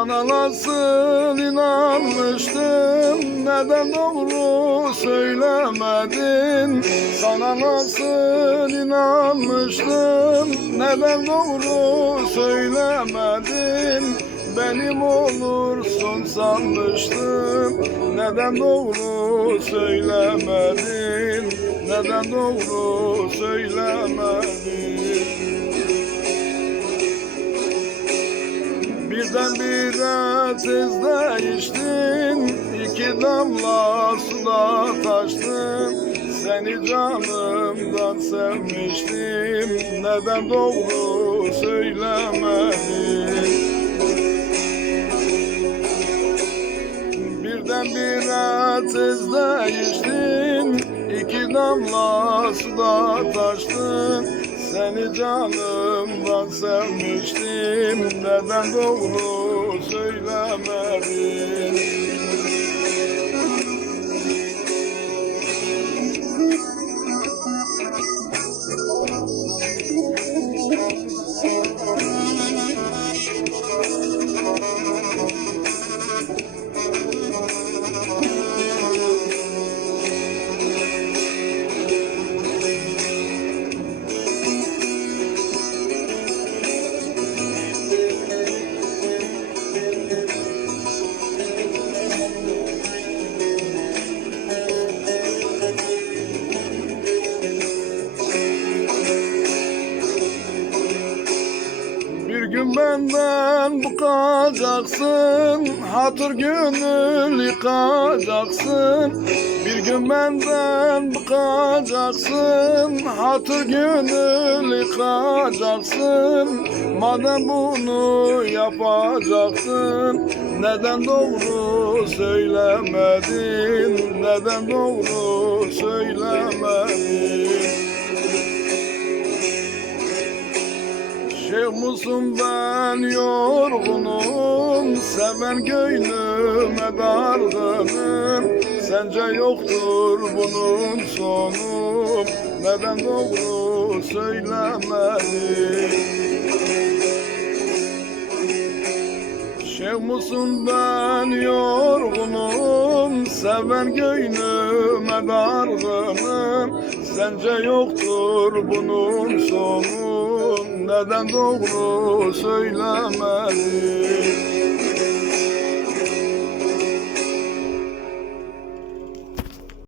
Sana nasıl inanmıştım. Neden doğru söylemedin? Sana nasıl inanmıştım? Neden doğru söylemedin? Benim olursun sanmıştım. Neden doğru söylemedin? Neden doğru söylemedin Birdenbire tez değiştin iki damla suda taştın. Seni canımdan sevmiştim Neden doğru söylemedin? Birdenbire tez değiştin iki damla suda taştın Seni canımdan sevmiştim. Neden doğru söylemedin benden bıkacaksın Hatır gönül yıkacaksın. Bir gün benden bıkacaksın Hatır gönül yıkacaksın. Madem bunu yapacaksın Neden doğru söylemedin? Neden doğru söylemedin Şeyh musun ben yorgunum. Seven gönlüme dargınım. Sence yoktur bunun sonu. Neden doğru söylemedin Şeyh musun ben yorgunum Seven gönlüme dargınım. Sence yoktur bunun sonu Neden doğru söylemedin